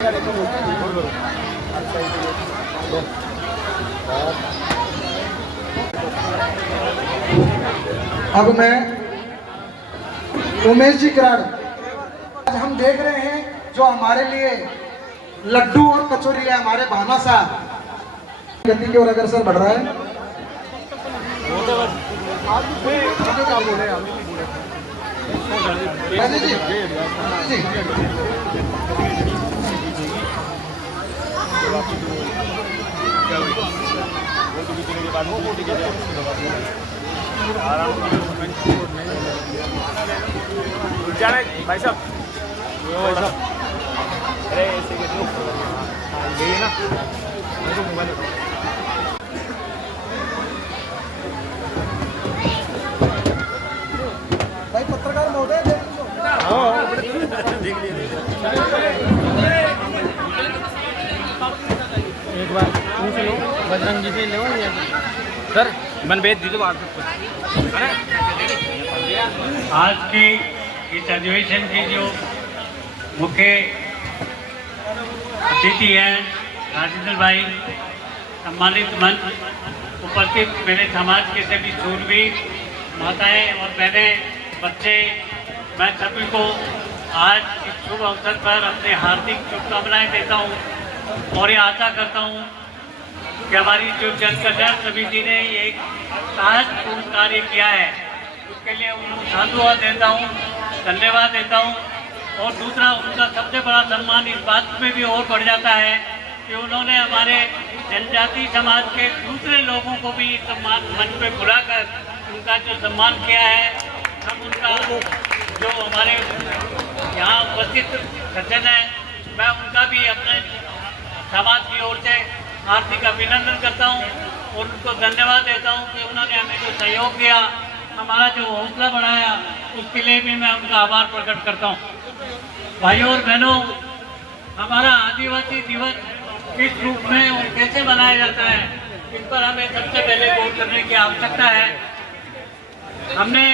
अब मैं उमेश जी कराड़, आज हम देख रहे हैं जो हमारे लिए लड्डू और कचौरी है, हमारे भाना साहब गति की ओर अग्रसर बढ़ रहा है। भाई साहब अरे ऐसे यही ना मोबाइल भाई पत्रकार महोदय देख लिए एक बार पूछ लो बजरंग जी से ले सर मन भेज दी तो बात आज की इस अधिवेशन के जो मुख्य अतिथि हैं राजेंद्र भाई, सम्मानित मंच, उपस्थित मेरे समाज के सभी शूरवीर माताएं और बहनें, बच्चे, मैं सभी को आज इस शुभ अवसर पर अपने हार्दिक शुभकामनाएं देता हूं और ये आशा करता हूं कि हमारी जो जन कल्याण समिति ने एक साहसपूर्ण कार्य किया है उसके लिए उनको साधुवाद देता हूँ, धन्यवाद देता हूँ। और दूसरा, उनका सबसे बड़ा सम्मान इस बात में भी और बढ़ जाता है कि उन्होंने हमारे जनजाति समाज के दूसरे लोगों को भी सम्मान मंच पे बुलाकर उनका जो सम्मान किया है, हम उनका जो हमारे यहाँ उपस्थित सज्जन हैं, मैं उनका भी अपने समाज की ओर से हार्दिक अभिनंदन करता हूँ और उनको धन्यवाद देता हूँ कि उन्होंने हमें जो सहयोग दिया, हमारा जो हौसला बढ़ाया, उसके लिए भी मैं उनका आभार प्रकट करता हूँ। भाइयों और बहनों, हमारा आदिवासी दिवस किस रूप में और कैसे मनाया जाता है, इस पर हमें सबसे पहले गौर करने की आवश्यकता है। हमने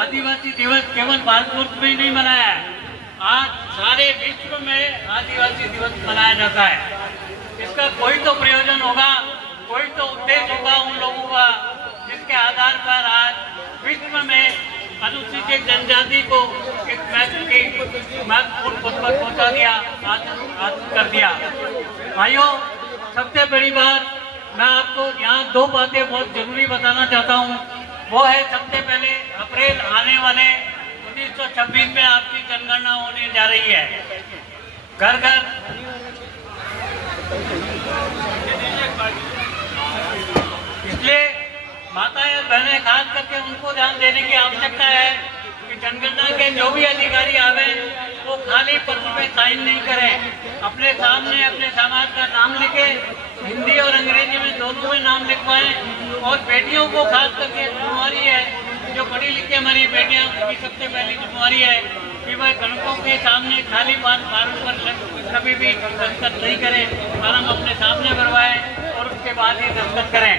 आदिवासी दिवस केवल भारतवर्ष में ही नहीं मनाया है, आज सारे विश्व में आदिवासी दिवस मनाया जाता है। इसका कोई तो प्रयोजन होगा, कोई तो उद्देश्य होगा उन लोगों का, जिसके आधार पर आज विश्व में अनुसूचित जनजाति को एक महत्वपूर्ण पद पर पहुंचा दिया, हासिल कर दिया। भाइयों, सबसे बड़ी बात मैं आपको यहाँ दो बातें बहुत जरूरी बताना चाहता हूँ। वो है, सबसे पहले अप्रैल आने वाले 1926 में आपकी जनगणना होने जा रही है। घर घर इसलिए माताएं और बहनें खास करके उनको ध्यान देने की आवश्यकता है कि जनगणना के जो भी अधिकारी आवे वो खाली पर्चे पे साइन नहीं करें, अपने सामने अपने समाज का नाम लिखे, हिंदी और अंग्रेजी में दोनों में नाम लिखवाएं। और बेटियों को खास करके जिम्मेवारी है, जो पढ़ी लिखी हमारी बेटियां, उनकी सबसे पहली जिम्मेवारी है कि वह गणकों के सामने खाली फार्म पर कभी भी दस्तखत नहीं करें, फार्म अपने सामने भरवाएं और उसके बाद ही दस्तखत करें,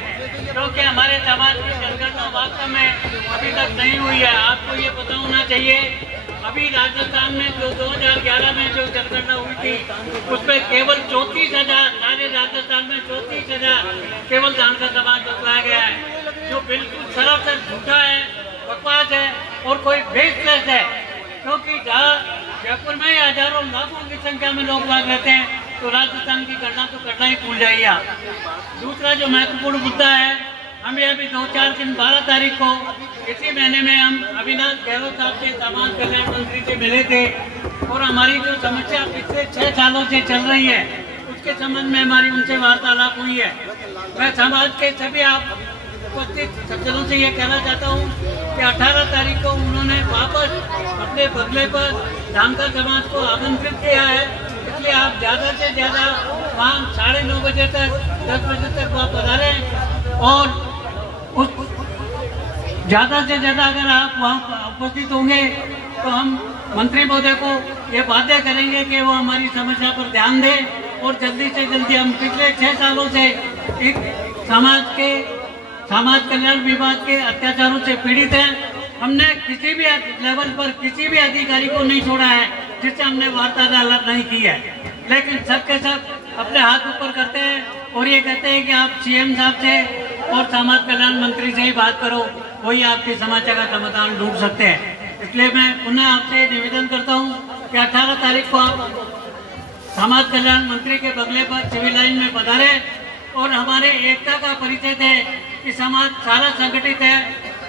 क्योंकि हमारे समाज की जनगणना वास्तव में अभी तक नहीं हुई है। आपको ये पता होना चाहिए, अभी राजस्थान में जो 2011 में जो जनगणना हुई थी, उसमें केवल 34,000, सारे राजस्थान में 34,000 केवल जानकर समाज बताया गया है, जो बिल्कुल सरासर झूठा है, बकवास है और कोई बेसलेस है। क्योंकि जहाँ जयपुर में हजारों लाखों की संख्या में लोग भाग रहते हैं, तो राजस्थान की गणना तो करना ही भूल जाइए। दूसरा जो महत्वपूर्ण मुद्दा है, हमें अभी 2-4 दिन 12 तारीख को इसी महीने में हम अविनाश गहलोत साहब से, समाज कल्याण मंत्री से मिले थे और हमारी जो समस्या पिछले 6 सालों से चल रही है उसके संबंध में हमारी उनसे वार्तालाप हुई है। मैं समाज के सभी आप उपस्थित सज्जनों से ये कहना चाहता हूँ कि 18 तारीख को उन्होंने वापस अपने बदले पर धामका समाज को आमंत्रित किया है, इसलिए आप ज़्यादा से ज़्यादा वहाँ 9:30 बजे तक 10 बजे तक वहाँ पधारें और उस ज़्यादा से ज़्यादा अगर आप वहाँ उपस्थित होंगे तो हम मंत्री महोदय को ये बाध्य करेंगे कि वो हमारी समस्या पर ध्यान दें और जल्दी से जल्दी, हम पिछले 6 सालों से एक समाज कल्याण विभाग के अत्याचारों से पीड़ित हैं। हमने किसी भी लेवल पर किसी भी अधिकारी को नहीं छोड़ा है। जिससे हमने वार्तालाप नहीं की है। लेकिन सबके सब अपने हाथ ऊपर करते हैं और ये कहते हैं कि आप सीएम साहब से और समाज कल्याण मंत्री से ही बात करो, वही आपकी समस्या का समाधान ढूंढ सकते हैं। इसलिए मैं पुनः आपसे निवेदन करता हूँ कि 18 तारीख को आप समाज कल्याण मंत्री के बंगले पर सिविल लाइन में पधारे और हमारे एकता का परिचय दे कि समाज सारा संगठित है।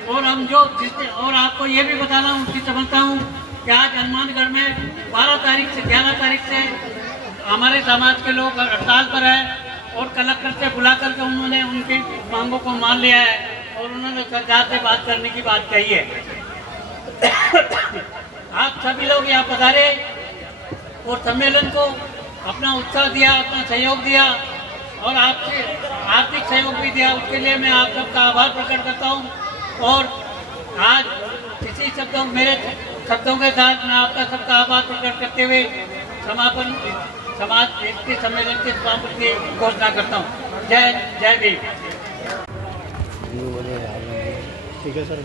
और हम और आपको ये भी बताना समझता हूँ कि आज हनुमानगढ़ में 12 तारीख से 11 तारीख से हमारे समाज के लोग हड़ताल पर है और कलेक्टर से बुला करके उन्होंने उनकी मांगों को मान लिया है और उन्होंने सरकार से बात करने की बात कही है। आप सभी लोग यहाँ पधारे और सम्मेलन को अपना उत्साह दिया, अपना सहयोग दिया और आपसे आर्थिक सहयोग भी दिया, उसके लिए मैं आप सबका आभार प्रकट करता हूँ। और आज इसी मेरे शब्दों के साथ मैं आपका सबका आभार प्रकट करते हुए समाज के सम्मेलन के समापन की घोषणा करता हूँ। जय भीम। ठीक है सर।